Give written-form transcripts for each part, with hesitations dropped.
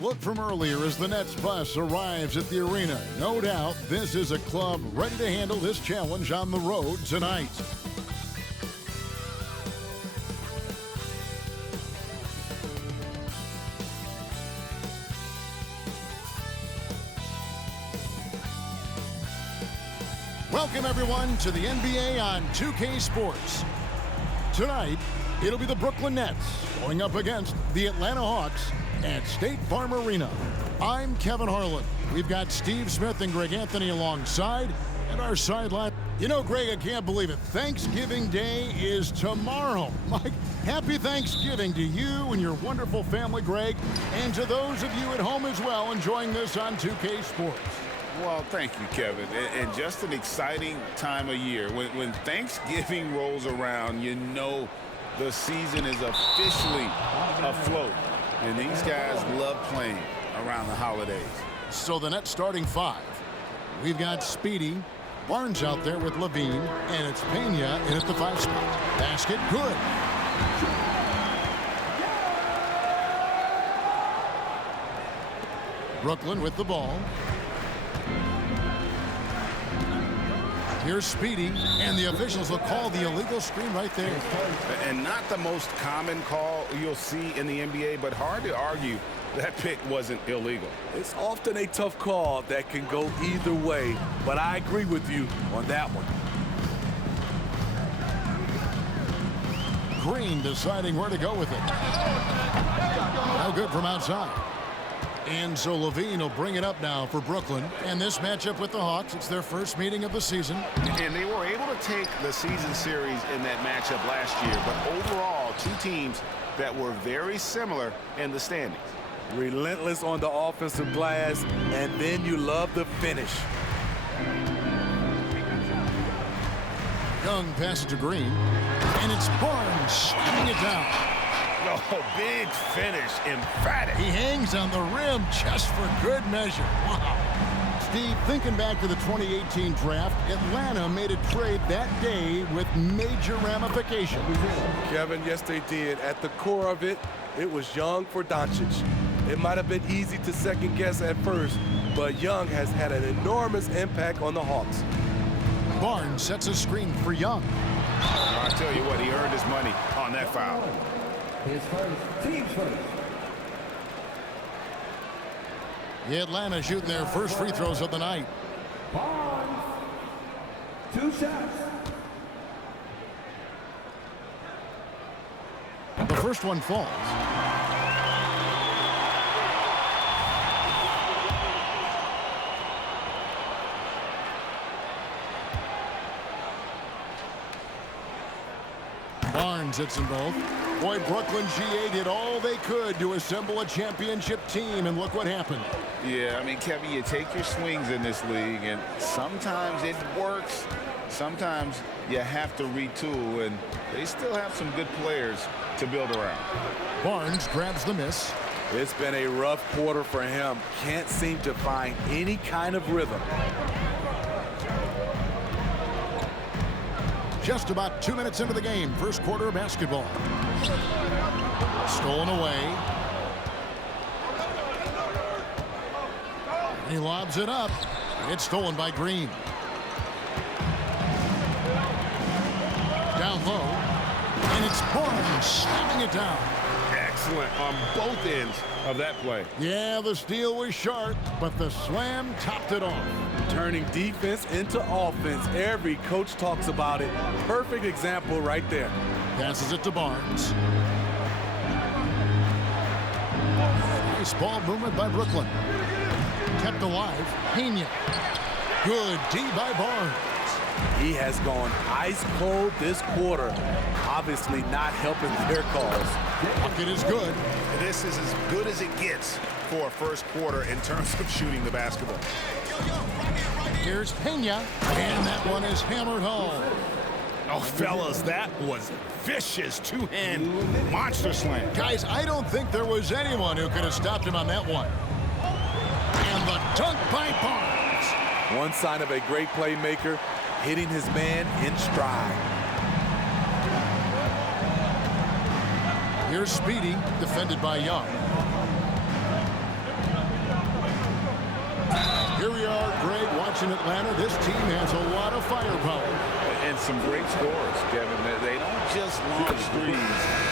Look from earlier as the Nets bus arrives at the arena. No doubt this is a club ready to handle this challenge on the road tonight. Welcome everyone to the NBA on 2K Sports. Tonight, it'll be the Brooklyn Nets going up against the Atlanta Hawks at State Farm Arena. I'm Kevin Harlan. We've got Steve Smith and Greg Anthony alongside, and our sideline. You know, Greg, I can't believe it. Thanksgiving Day is tomorrow. Mike, happy Thanksgiving to you and your wonderful family, Greg, and to those of you at home as well enjoying this on 2K Sports. Well, thank you, Kevin. And just an exciting time of year. When Thanksgiving rolls around, you know the season is officially afloat. And these guys love playing around the holidays. So the Nets starting five. We've got Speedy, Barnes out there with Levine, and it's Pena in at the 5 spot. Basket, good. Brooklyn with the ball. Here's Speedy, and the officials will call the illegal screen right there. And not the most common call you'll see in the NBA, but hard to argue that pick wasn't illegal. It's often a tough call that can go either way, but I agree with you on that one. Green deciding where to go with it. No good from outside. And so Levine will bring it up now for Brooklyn. And this matchup with the Hawks, it's their first meeting of the season. And they were able to take the season series in that matchup last year. But overall, two teams that were very similar in the standings. Relentless on the offensive glass, and then you love the finish. Young passes to Green. And it's Barnes slamming it down. Oh, big finish, emphatic. He hangs on the rim just for good measure. Wow. Steve, thinking back to the 2018 draft, Atlanta made a trade that day with major ramifications. Kevin, yes they did. At the core of it, it was Young for Doncic. It might have been easy to second guess at first, but Young has had an enormous impact on the Hawks. Barnes sets a screen for Young. I tell you what, he earned his money on that foul. His first, team's first. The Atlanta shooting their first free throws of the night. Barnes, 2 shots. The first one falls. Barnes hits them both. Boy, Brooklyn GA did all they could to assemble a championship team, and look what happened. Yeah, I mean, Kevin, you take your swings in this league, and sometimes it works. Sometimes you have to retool, and they still have some good players to build around. Barnes grabs the miss. It's been a rough quarter for him. Can't seem to find any kind of rhythm. Just about 2 minutes into the game, first quarter of basketball. Stolen away. He lobs it up. It's stolen by Green. Down low. And it's Barnes slamming it down. Excellent on both ends of that play. Yeah, the steal was sharp, but the slam topped it off. Turning defense into offense. Every coach talks about it. Perfect example right there. Passes it to Barnes. Nice ball movement by Brooklyn. Kept alive. Pena. Good D by Barnes. He has gone ice cold this quarter. Obviously not helping their cause. Bucket is good. This is as good as it gets for a first quarter in terms of shooting the basketball. Here's Pena, and that one is hammered home. Oh, fellas, that was vicious two-hand monster slam. Guys, I don't think there was anyone who could have stopped him on that one. And the dunk by Barnes. One sign of a great playmaker, hitting his man in stride. Here's Speedy, defended by Young. we are, Greg, watching Atlanta. This team has a lot of firepower. And some great scores, Kevin. They don't just launch threes.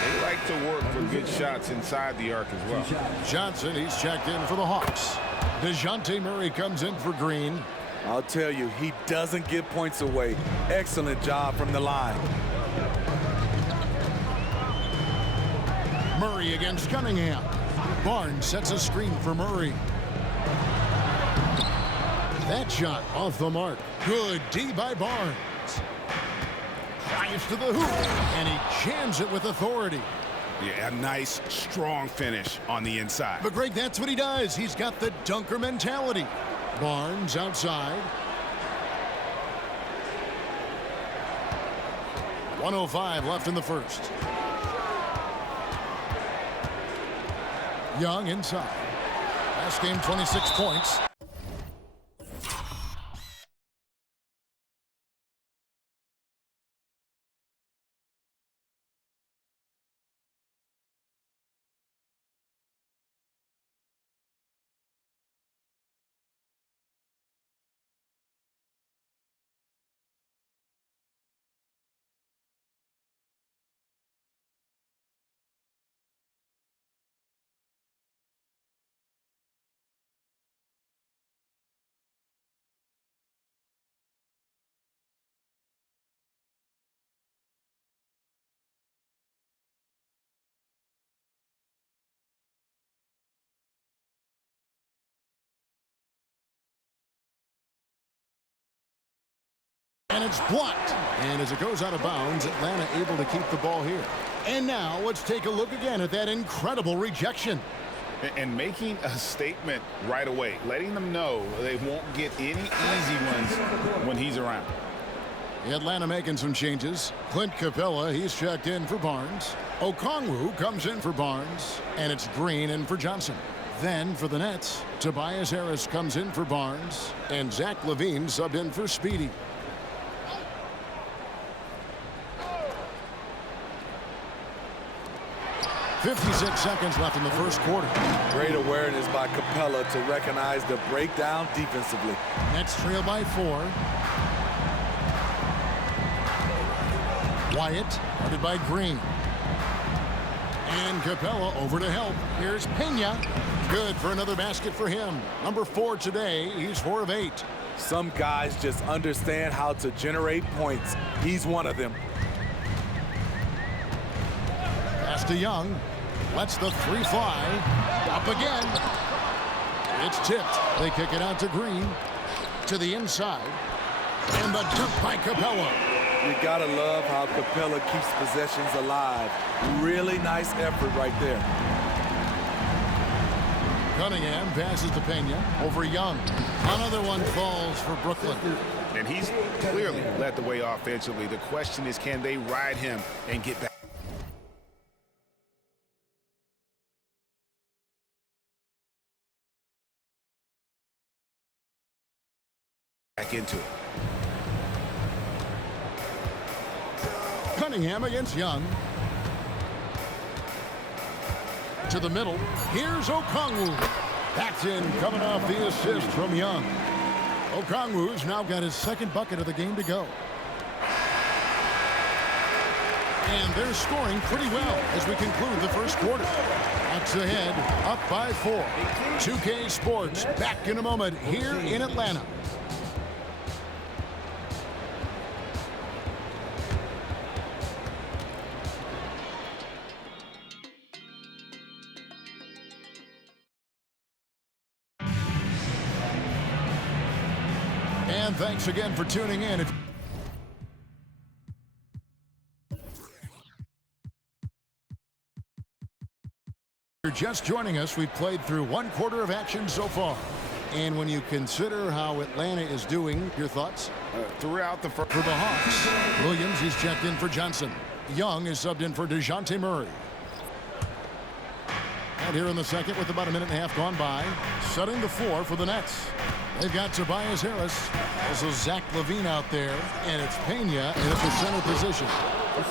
They like to work for good shots inside the arc as well. Johnson, he's checked in for the Hawks. DeJounte Murray comes in for Green. I'll tell you, he doesn't give points away. Excellent job from the line. Murray against Cunningham. Barnes sets a screen for Murray. That shot off the mark. Good D by Barnes. Drives to the hoop, and he jams it with authority. Yeah, a nice, strong finish on the inside. But, Greg, that's what he does. He's got the dunker mentality. Barnes outside. 1:05 left in the first. Young inside. Last game, 26 points. And it's blocked. And as it goes out of bounds, Atlanta able to keep the ball here. And now let's take a look again at that incredible rejection. And making a statement right away, letting them know they won't get any easy ones when he's around. Atlanta making some changes. Clint Capella, he's checked in for Barnes. Okongwu comes in for Barnes. And it's Green in for Johnson. Then for the Nets, Tobias Harris comes in for Barnes. And Zach LaVine subbed in for Speedy. .56 seconds left in the first quarter. Great awareness by Capella to recognize the breakdown defensively. Nets trail by 4. Wyatt, guarded by Green. And Capella over to help. Here's Pena. Good for another basket for him. Number 4 today. He's 4 of 8. Some guys just understand how to generate points. He's one of them. Pass to Young. Lets the 3 fly. Up again. It's tipped. They kick it out to Green. To the inside. And the dunk by Capella. You gotta love how Capella keeps possessions alive. Really nice effort right there. Cunningham passes to Pena over Young. Another one falls for Brooklyn. And he's clearly led the way offensively. The question is, can they ride him and get back into it? Cunningham against Young. To the middle. Here's Okongwu. That's in, coming off the assist from Young. Okongwu's now got his second bucket of the game to go. And they're scoring pretty well as we conclude the first quarter. Hawks ahead, up by 4. 2K Sports back in a moment here in Atlanta. And thanks again for tuning in. If you're just joining us, we've played through 1 quarter of action so far. And when you consider how Atlanta is doing, your thoughts? Throughout the first. For the Hawks, Williams is checked in for Johnson. Young is subbed in for DeJounte Murray. Out here in the second with about a minute and a half gone by. Setting the floor for the Nets. They've got Tobias Harris. Also Zach LaVine out there. And it's Pena in at the center position.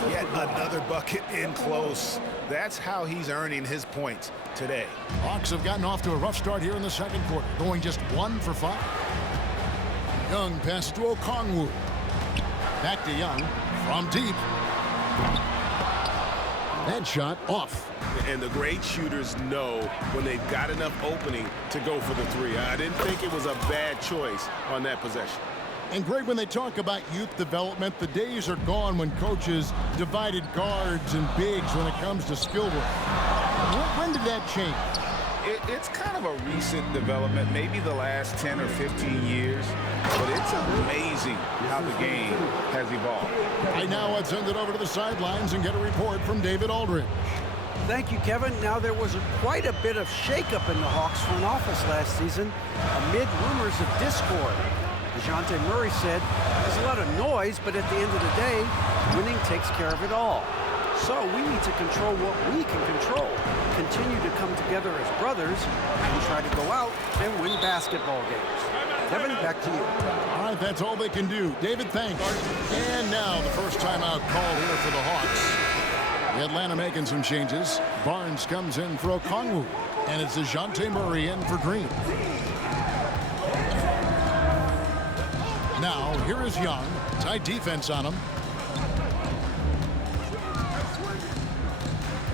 Yet another bucket in close. That's how he's earning his points today. Hawks have gotten off to a rough start here in the second quarter, going just 1 for 5. Young pass to Okongwu. Back to Young from deep. That shot off. And the great shooters know when they've got enough opening to go for the three. I didn't think it was a bad choice on that possession. And Greg, when they talk about youth development, the days are gone when coaches divided guards and bigs when it comes to skill work. When did that change? It's kind of a recent development, maybe the last 10 or 15 years, but it's amazing how the game has evolved. Right now, let's send it over to the sidelines and get a report from David Aldridge. Thank you, Kevin. Now, there was quite a bit of shakeup in the Hawks front office last season amid rumors of discord. DeJounte Murray said, there's a lot of noise, but at the end of the day, winning takes care of it all. So we need to control what we can control, continue to come together as brothers, and try to go out and win basketball games. Kevin, back to you. All right, that's all they can do. David, thanks. And now the first timeout called here for the Hawks. Atlanta making some changes. Barnes comes in for Okongwu, and it's DeJounte Murray in for Green. Now, here is Young. Tight defense on him.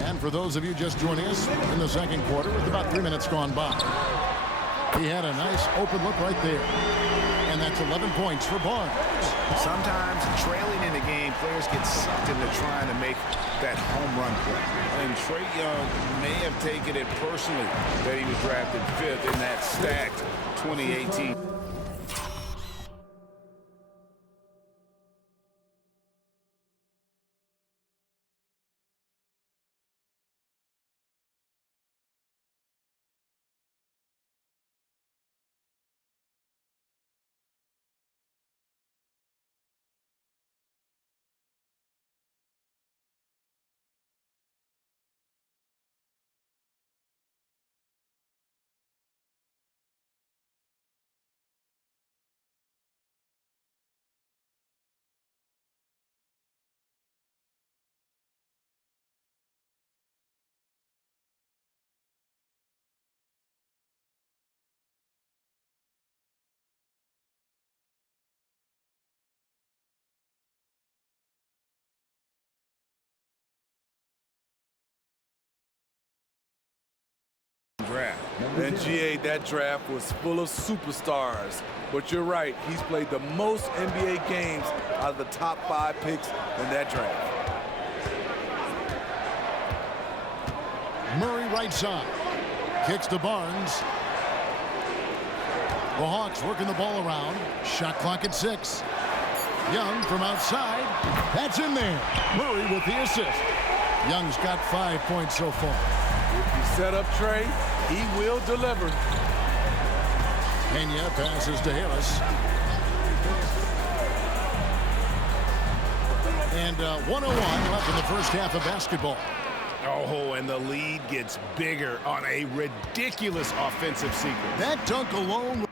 And for those of you just joining us in the second quarter, with about 3 minutes gone by, he had a nice open look right there. And that's 11 points for Barnes. Sometimes trailing in the game, players get sucked into trying to make that home run play. And Trae Young may have taken it personally that he was drafted 5th in that stacked 2018. Draft. And GA, that draft was full of superstars. But you're right, he's played the most NBA games out of the top 5 picks in that draft. Murray right side. Kicks to Barnes. The Hawks working the ball around. Shot clock at 6. Young from outside. That's in there. Murray with the assist. Young's got 5 points so far. If you set up Trae, he will deliver. Pena passes to Harris. And 101 left in the first half of basketball. Oh, and the lead gets bigger on a ridiculous offensive sequence. That dunk alone.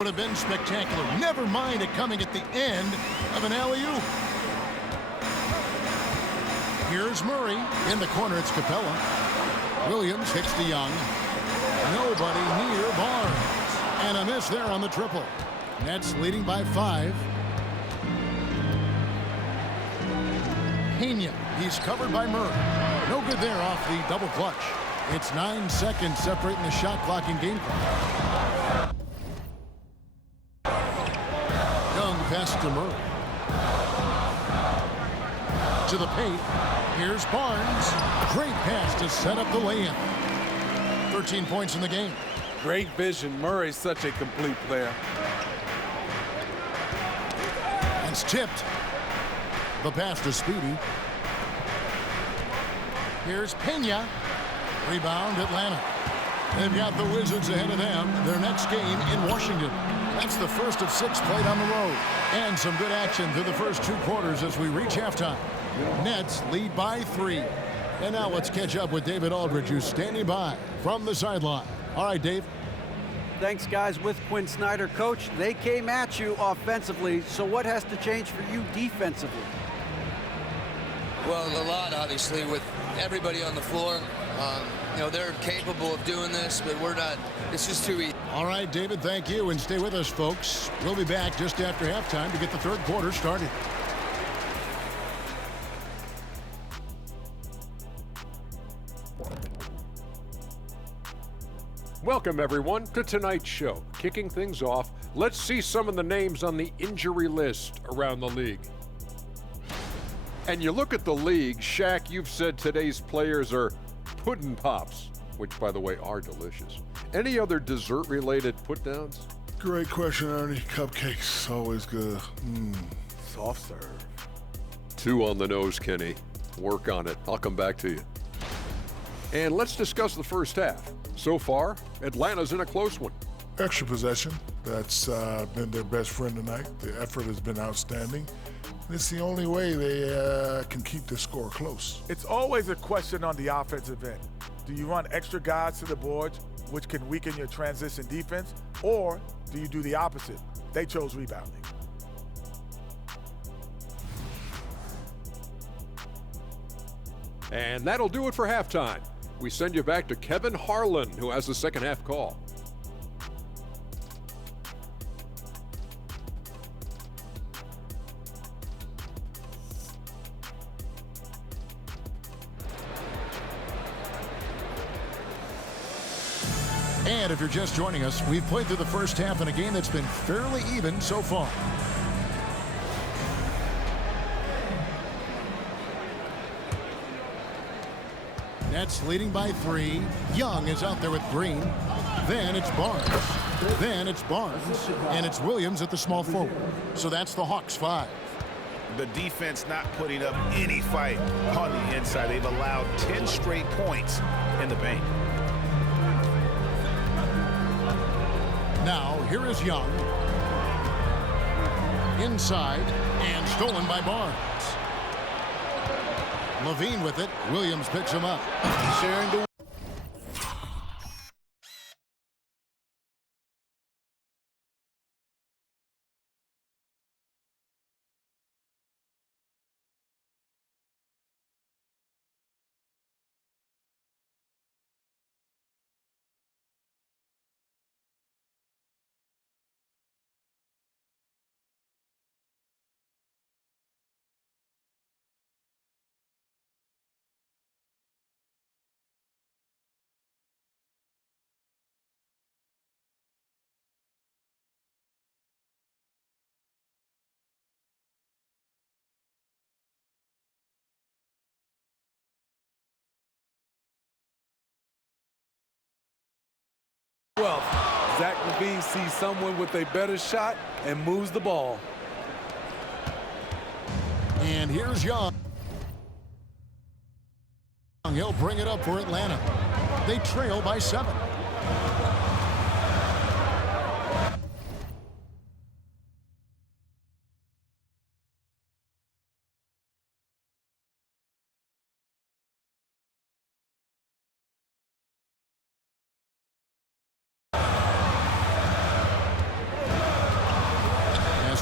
Would have been spectacular. Never mind it coming at the end of an alley-oop. Here's Murray. In the corner, it's Capella. Williams hits to Young. Nobody near Barnes. And a miss there on the triple. Nets leading by 5. Pena. He's covered by Murray. No good there off the double clutch. It's 9 seconds separating the shot clock and game clock. Young pass to Murray. To the paint. Here's Barnes. Great pass to set up the lay-in. 13 points in the game. Great vision. Murray's such a complete player. It's tipped. The pass to Speedy. Here's Pena. Rebound, Atlanta. They've got the Wizards ahead of them. Their next game in Washington. That's the first of 6 played on the road. And some good action through the first 2 quarters as we reach halftime. Nets lead by 3. And now let's catch up with David Aldridge, who's standing by from the sideline. All right, Dave. Thanks, guys. With Quinn Snyder, Coach, they came at you offensively. So what has to change for you defensively? Well, a lot, obviously, with everybody on the floor. You know, they're capable of doing this, but we're not. It's just too easy. All right, David, thank you. And stay with us, folks. We'll be back just after halftime to get the third quarter started. Welcome, everyone, to tonight's show. Kicking things off, let's see some of the names on the injury list around the league. And you look at the league, Shaq, you've said today's players are pudding pops, which, by the way, are delicious. Any other dessert-related put-downs? Great question, Ernie. Cupcakes, always good. Soft serve. 2 on the nose, Kenny. Work on it. I'll come back to you. And let's discuss the first half. So far, Atlanta's in a close one. Extra possession. That's been their best friend tonight. The effort has been outstanding. It's the only way they can keep the score close. It's always a question on the offensive end. Do you run extra guys to the boards, which can weaken your transition defense, or do you do the opposite? They chose rebounding. And that'll do it for halftime. We send you back to Kevin Harlan, who has the second half call. And if you're just joining us, we've played through the first half in a game that's been fairly even so far. Nets leading by 3. Young is out there with Green. Then it's Barnes. Then it's Barnes. And it's Williams at the small forward. So that's the Hawks 5. The defense not putting up any fight on the inside. They've allowed 10 straight points in the paint. Now, here is Young. Inside and stolen by Barnes. Levine with it. Williams picks him up. Sharing the Zach LaVine sees someone with a better shot and moves the ball. And here's Young. He'll bring it up for Atlanta. They trail by 7.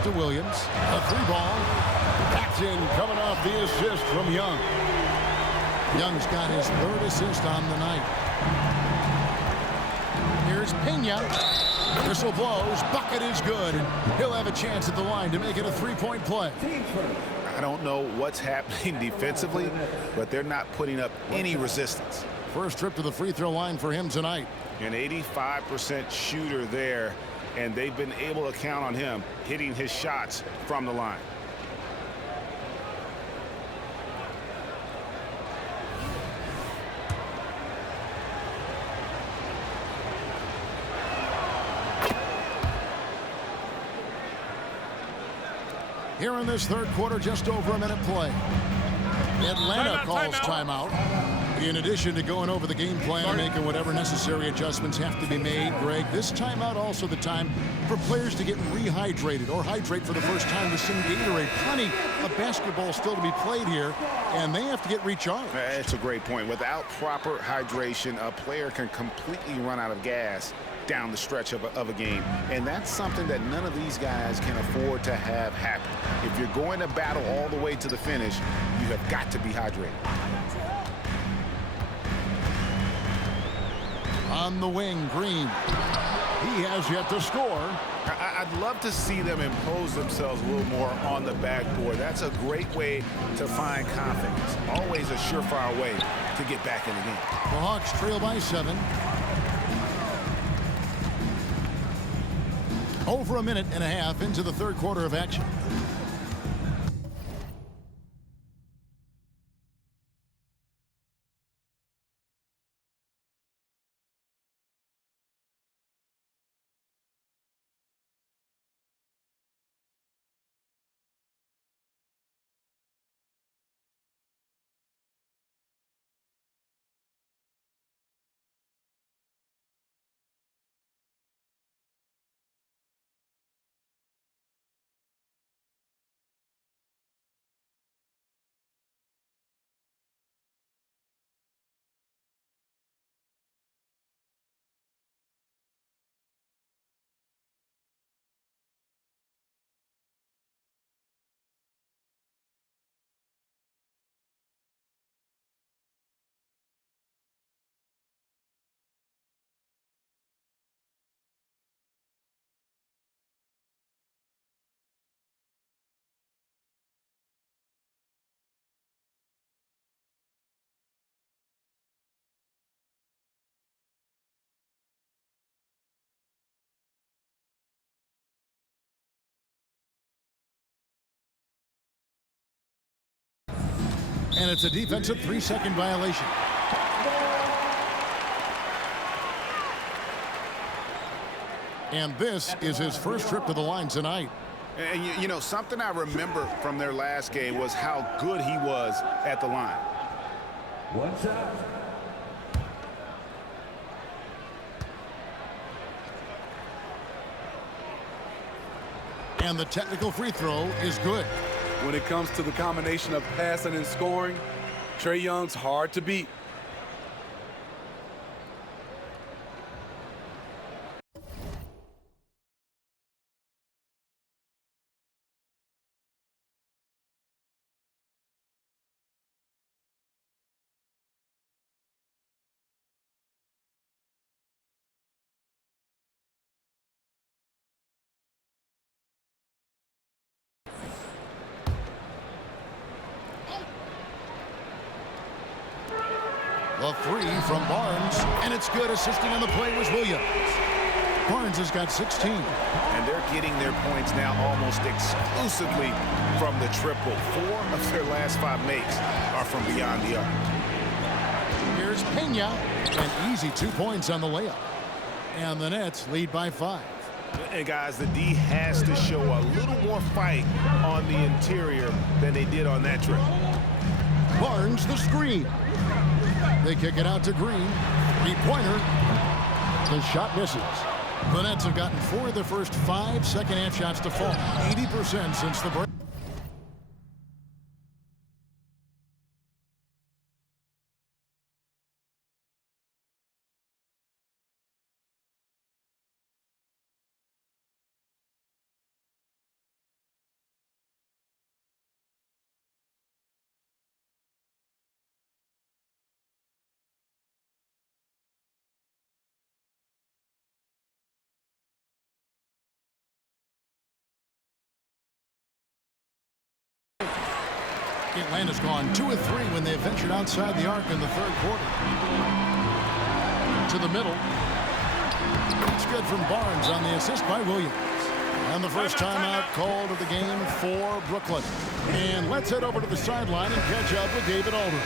To Williams, a 3-ball. That's in, coming off the assist from Young. Young's got his 3rd assist on the night. Here's Pena. Whistle blows, bucket is good, and he'll have a chance at the line to make it a 3-point play. I don't know what's happening defensively, but they're not putting up any resistance. First trip to the free throw line for him tonight. An 85% shooter there, and they've been able to count on him hitting his shots from the line. Here in this third quarter, just over a minute play. Atlanta calls timeout. In addition to going over the game plan and making whatever necessary adjustments have to be made, Greg, this timeout also the time for players to get rehydrated or hydrate for the first time with some Gatorade. Plenty of basketball still to be played here, and they have to get recharged. That's a great point. Without proper hydration, a player can completely run out of gas down the stretch of a game, and that's something that none of these guys can afford to have happen. If you're going to battle all the way to the finish, you have got to be hydrated. On the wing, Green. He has yet to score. I'd love to see them impose themselves a little more on the backboard. That's a great way to find confidence. Always a surefire way to get back in the game. The Hawks trail by 7. Over a minute and a half into the third quarter of action. And it's a defensive 3-second violation. And this is his first trip to the line tonight. And you know, something I remember from their last game was how good he was at the line. What's up? And the technical free throw is good. When it comes to the combination of passing and scoring, Trae Young's hard to beat. The three from Barnes, and it's good. Assisting on the play was Williams. Barnes has got 16. And they're getting their points now almost exclusively from the triple. 4 of their last 5 makes are from beyond the arc. Here's Pena, an easy 2 points on the layup. And the Nets lead by 5. And guys, the D has to show a little more fight on the interior than they did on that trip. Barnes the screen. They kick it out to Green. 3-pointer. The shot misses. The Nets have gotten 4 of their first 5 second-half shots to fall. 80% since the break. Atlanta's gone 2 of 3 when they ventured outside the arc in the third quarter. To the middle. It's good from Barnes on the assist by Williams. And the first timeout called of the game for Brooklyn. And let's head over to the sideline and catch up with David Aldridge.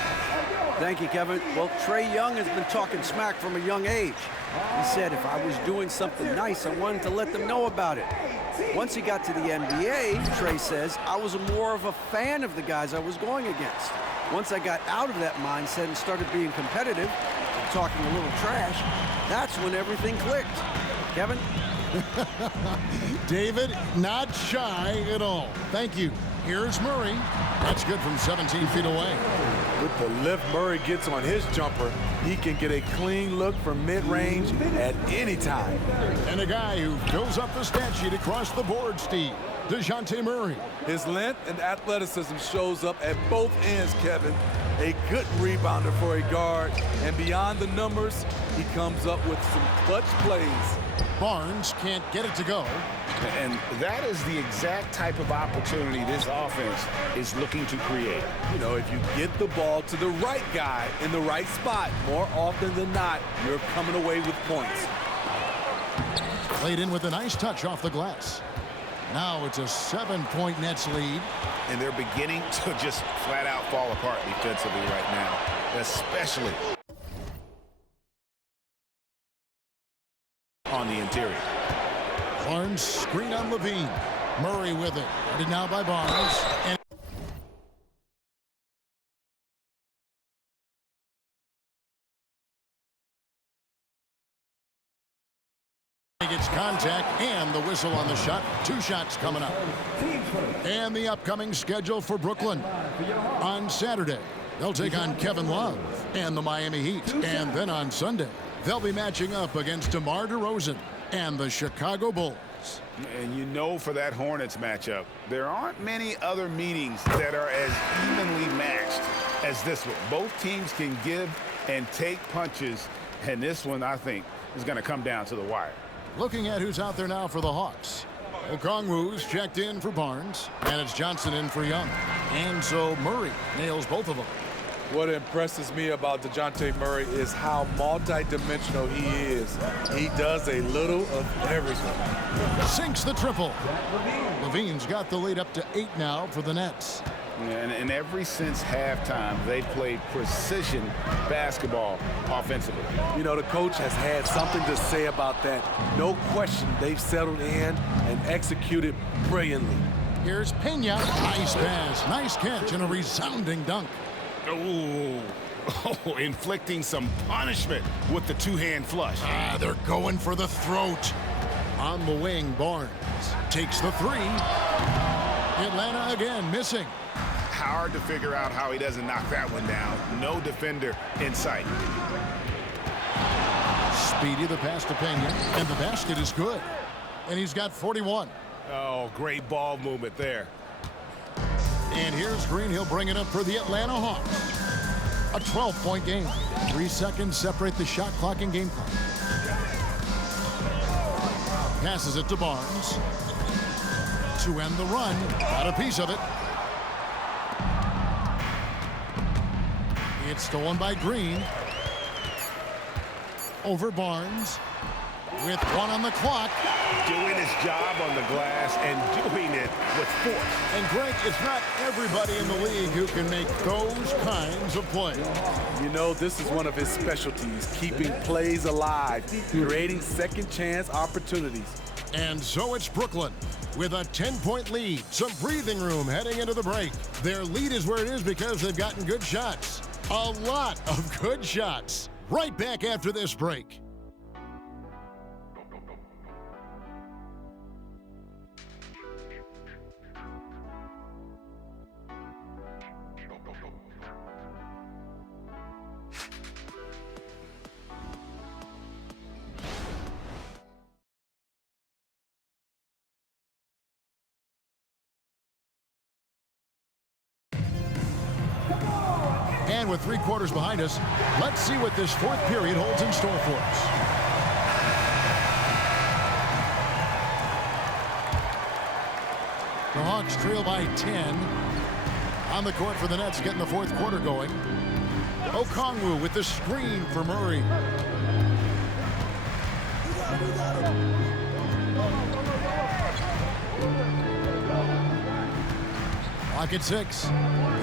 Thank you, Kevin. Well, Trae Young has been talking smack from a young age. He said if I was doing something nice, I wanted to let them know about it. Once he got to the NBA, Trey says, I was more of a fan of the guys I was going against. Once I got out of that mindset and started being competitive and talking a little trash, that's when everything clicked. Kevin? David, not shy at all. Thank you. Here's Murray. That's good from 17 feet away. With the lift Murray gets on his jumper, he can get a clean look from mid-range at any time. And a guy who fills up the stat sheet across the board, Steve. DeJounte Murray. His length and athleticism shows up at both ends, Kevin. A good rebounder for a guard. And beyond the numbers, he comes up with some clutch plays. Barnes can't get it to go. And that is the exact type of opportunity this offense is looking to create. You know, if you get the ball to the right guy in the right spot, more often than not, you're coming away with points. Played in with a nice touch off the glass. Now it's a 7-point Nets lead. And they're beginning to just flat out fall apart defensively right now, especially on the interior. Barnes screen on Levine. Murray with it. Guarded now by Barnes. And gets contact and the whistle on the shot. 2 shots coming up. And the upcoming schedule for Brooklyn. On Saturday, they'll take on Kevin Love and the Miami Heat. And then on Sunday, they'll be matching up against DeMar DeRozan and the Chicago Bulls. And you know, for that Hornets matchup, there aren't many other meetings that are as evenly matched as this one. Both teams can give and take punches, and this one, I think, is going to come down to the wire. Looking at who's out there now for the Hawks. Okongwu's checked in for Barnes, and it's Johnson in for Young. And so Murray nails both of them. What impresses me about DeJounte Murray is how multi-dimensional he is. He does a little of everything. Sinks the triple. Levine's got the lead up to 8 now for the Nets. And ever since halftime, they've played precision basketball offensively. You know, the coach has had something to say about that. No question, they've settled in and executed brilliantly. Here's Pena. Nice pass, nice catch, and a resounding dunk. Oh, inflicting some punishment with the 2-hand flush. They're going for the throat. On the wing, Barnes takes the 3. Atlanta again missing. Hard to figure out how he doesn't knock that one down. No defender in sight. Speedy the pass to Pena, and the basket is good. And he's got 41. Oh, great ball movement there. And here's Green. He'll bring it up for the Atlanta Hawks. A 12-point game. 3 seconds separate the shot clock and game clock. Passes it to Barnes. To end the run. Got a piece of it. It's stolen by Green. Over Barnes. With 1 on the clock. Doing his job on the glass and doing it with force. And Greg, it's not everybody in the league who can make those kinds of plays. You know, this is one of his specialties, keeping plays alive, creating second chance opportunities. And so it's Brooklyn with a 10-point lead. Some breathing room heading into the break. Their lead is where it is because they've gotten good shots. A lot of good shots. Right back after this break. And with 3 quarters behind us, let's see what this 4th period holds in store for us. The Hawks trail by 10. On the court for the Nets, getting the 4th quarter going. Okongwu with the screen for Murray. Clock at 6.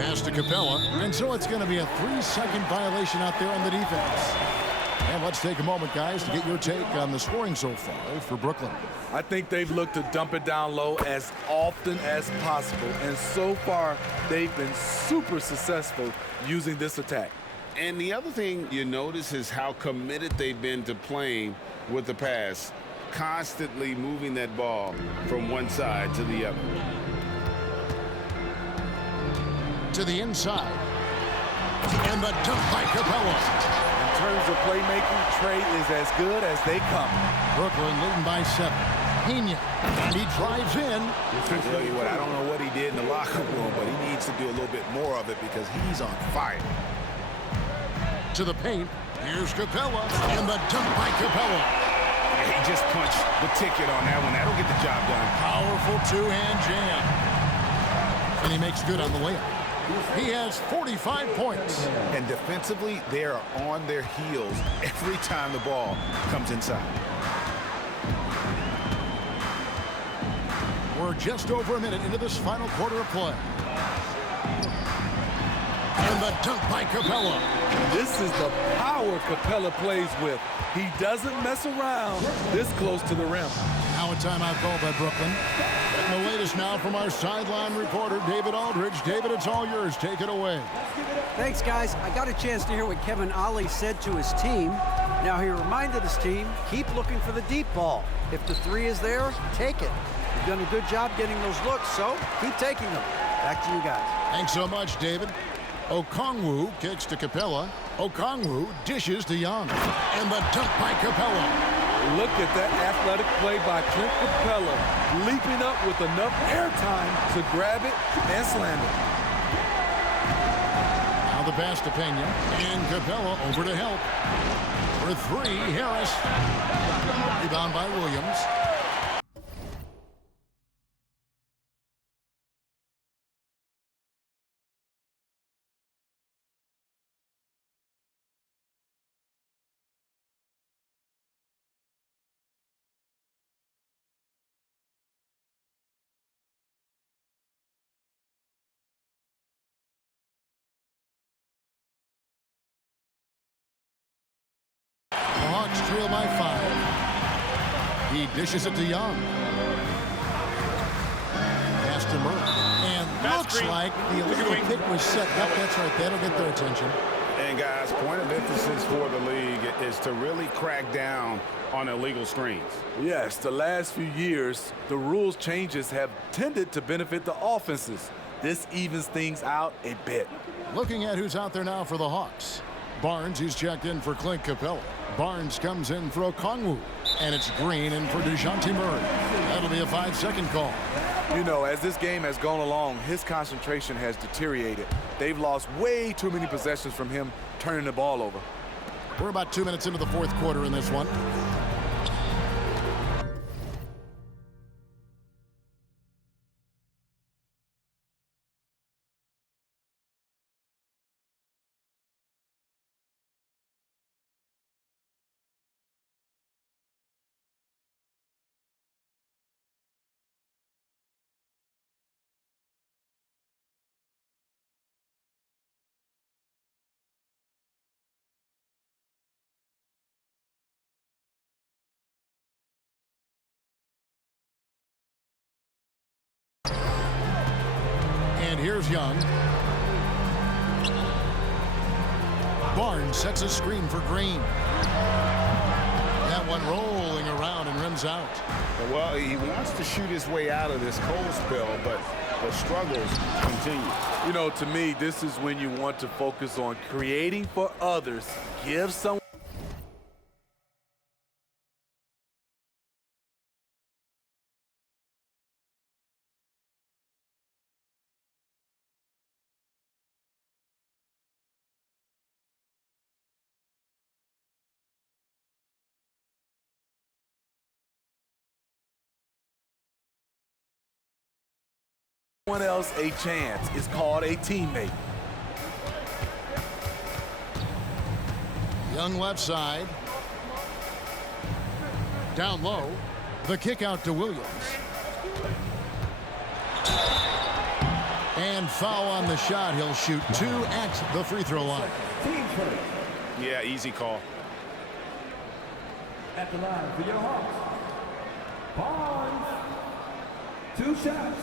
Pass to Capella. And so it's going to be a 3-second violation out there on the defense. And let's take a moment, guys, to get your take on the scoring so far for Brooklyn. I think they've looked to dump it down low as often as possible, and so far they've been super successful using this attack. And the other thing you notice is how committed they've been to playing with the pass, constantly moving that ball from one side to the other. To the inside. And the dunk by Capella. In terms of playmaking, Trey is as good as they come. Brooklyn leading by 7. Pena, and he drives in. I tell you what, I don't know what he did in the locker room, but he needs to do a little bit more of it because he's on fire. To the paint. Here's Capella, and the dunk by Capella. He just punched the ticket on that one. That'll get the job done. Powerful two-hand jam. And he makes good on the layup. He has 45 points. And defensively, they are on their heels every time the ball comes inside. We're just over a minute into this final quarter of play. And the dunk by Capella. This is the power Capella plays with. He doesn't mess around this close to the rim. Now a timeout call by Brooklyn. And the latest now from our sideline reporter, David Aldridge. David, it's all yours. Take it away. Thanks, guys. I got a chance to hear what Kevin Ollie said to his team. Now he reminded his team, keep looking for the deep ball. If the three is there, take it. You've done a good job getting those looks, so keep taking them. Back to you guys. Thanks so much, David. Okongwu kicks to Capella. Okongwu dishes to Young. And the dunk by Capella. Look at that athletic play by Clint Capella, leaping up with enough airtime to grab it and slam it. Now the pass to Pena. And Capella over to help. For 3, Harris. Rebound by Williams. Hawks trail by 5. He dishes it to Young. Pass to Murray. And looks like the illegal kick was set. Yep, that's right. That'll get their attention. And guys, point of emphasis for the league is to really crack down on illegal screens. Yes, the last few years, the rules changes have tended to benefit the offenses. This evens things out a bit. Looking at who's out there now for the Hawks. Barnes, he's checked in for Clint Capella. Barnes comes in for Okongwu. And it's Green in for DeJounte Murray. That'll be a 5-second call. You know, as this game has gone along, his concentration has deteriorated. They've lost way too many possessions from him turning the ball over. We're about 2 minutes into the fourth quarter in this one. And here's Young. Barnes sets a screen for Green. That one rolling around and rims out. Well, he wants to shoot his way out of this cold spell, but the struggles continue. You know, to me, this is when you want to focus on creating for others. Give someone else a chance. It's called a teammate. Young left side. Down low. The kick out to Williams. And foul on the shot. He'll shoot 2 at the free throw line. Yeah, easy call. At the line for your Hawks, Barnes. 2 shots.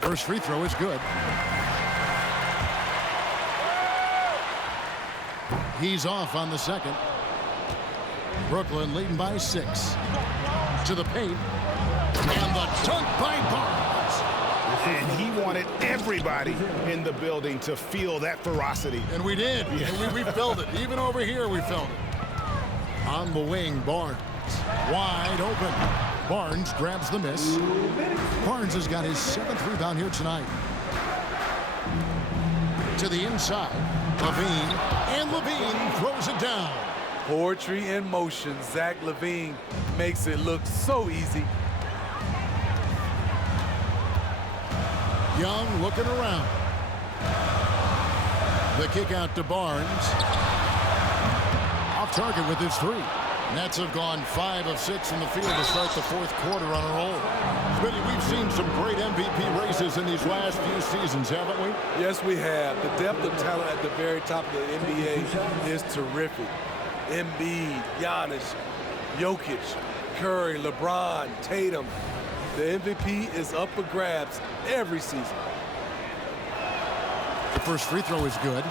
First free throw is good. He's off on the second. Brooklyn leading by 6. To the paint. And the dunk by Barnes. And he wanted everybody in the building to feel that ferocity. And we did. Yeah. We felt it. Even over here, we felt it. On the wing, Barnes. Wide open. Barnes grabs the miss. Barnes has got his 7th rebound here tonight. To the inside. LaVine. And LaVine throws it down. Poetry in motion. Zach LaVine makes it look so easy. Young looking around. The kick out to Barnes. Off target with his 3. Nets have gone 5 of 6 in the field to start the 4th quarter on a roll. Billy, we've seen some great MVP races in these last few seasons, haven't we? Yes, we have. The depth of talent at the very top of the NBA is terrific. Embiid, Giannis, Jokic, Curry, LeBron, Tatum. The MVP is up for grabs every season. The first free throw is good.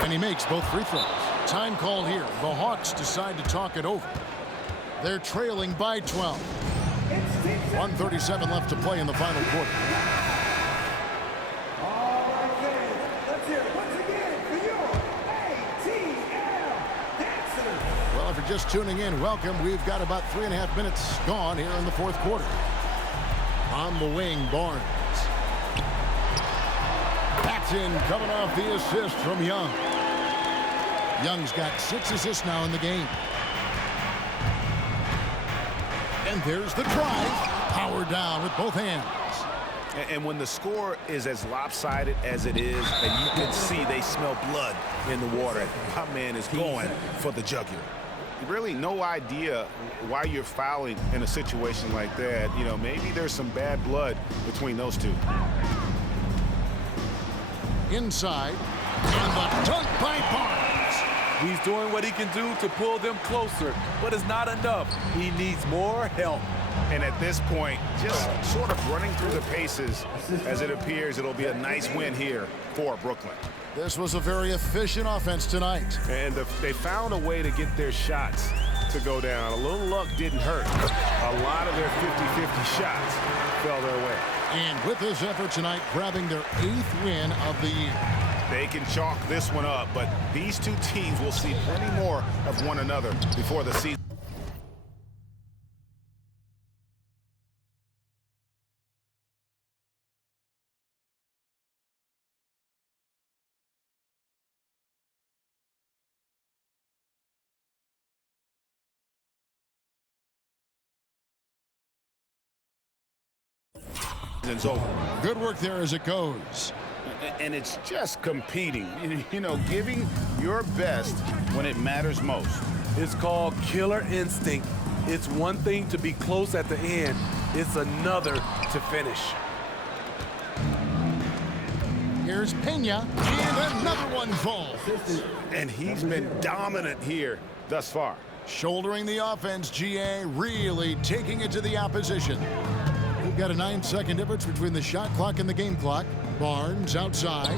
And he makes both free throws. Time call here. The Hawks decide to talk it over. They're trailing by 12. 1:37 left to play in the final quarter. All right, fans, let's hear it once again for your ATL Dancers. Well, if you're just tuning in, welcome. We've got about 3.5 minutes gone here in the 4th quarter. On the wing, Barnes. Paxson coming off the assist from Young. Young's got 6 assists now in the game. And there's the drive. Power down with both hands. And when the score is as lopsided as it is, and you can see they smell blood in the water, my man is going for the jugular. Really no idea why you're fouling in a situation like that. You know, maybe there's some bad blood between those two. Inside. And the dunk by Barnes. He's doing what he can do to pull them closer, but it's not enough. He needs more help. And at this point, just sort of running through the paces, as it appears it'll be a nice win here for Brooklyn. This was a very efficient offense tonight. And they found a way to get their shots to go down. A little luck didn't hurt. A lot of their 50-50 shots fell their way. And with this effort tonight, grabbing their 8th win of the year. They can chalk this one up, but these two teams will see plenty more of one another before the season. It's over. Good work there as it goes. And it's just competing, you know, giving your best when it matters most. It's called killer instinct. It's one thing to be close at the end. It's another to finish. Here's Pena, and another one falls. And he's been dominant here thus far. Shouldering the offense, GA really taking it to the opposition. We've got a 9-second difference between the shot clock and the game clock. Barnes outside.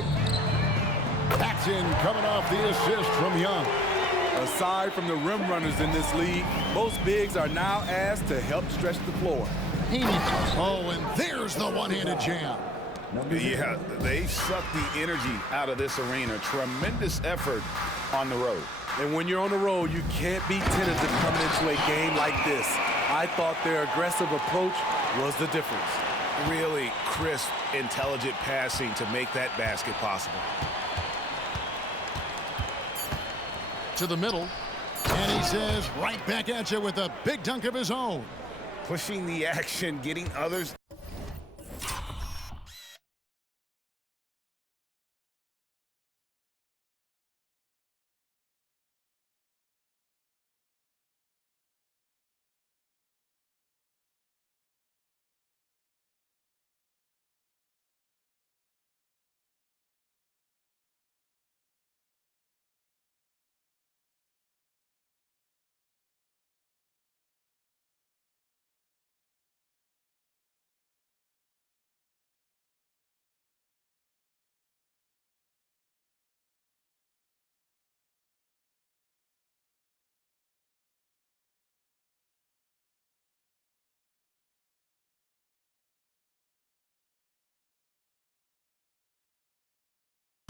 Paxson coming off the assist from Young. Aside from the rim runners in this league, most bigs are now asked to help stretch the floor. Oh, and there's the one-handed jam. Yeah, they sucked the energy out of this arena. Tremendous effort on the road. And when you're on the road, you can't be tentative coming into a game like this. I thought their aggressive approach was the difference. Really crisp, intelligent passing to make that basket possible. To the middle, and he says right back at you with a big dunk of his own. Pushing the action, getting others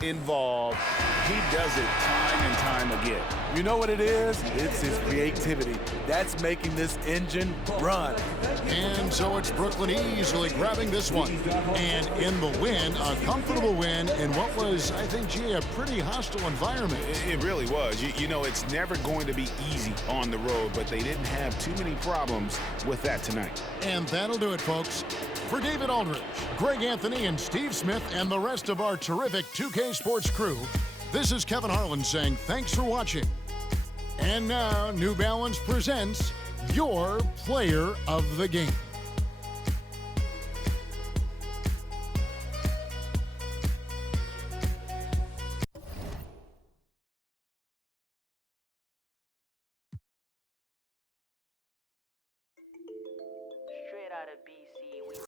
involved. He does it time and time again. You know what it is? It's his creativity. That's making this engine run. And so it's Brooklyn easily grabbing this one. And in the win, a comfortable win in what was, I think, gee, a pretty hostile environment. It really was. You know, it's never going to be easy on the road, but they didn't have too many problems with that tonight. And that'll do it, folks. For David Aldridge, Greg Anthony, and Steve Smith, and the rest of our terrific 2K Sports crew, this is Kevin Harlan saying thanks for watching. And now, New Balance presents your Player of the Game.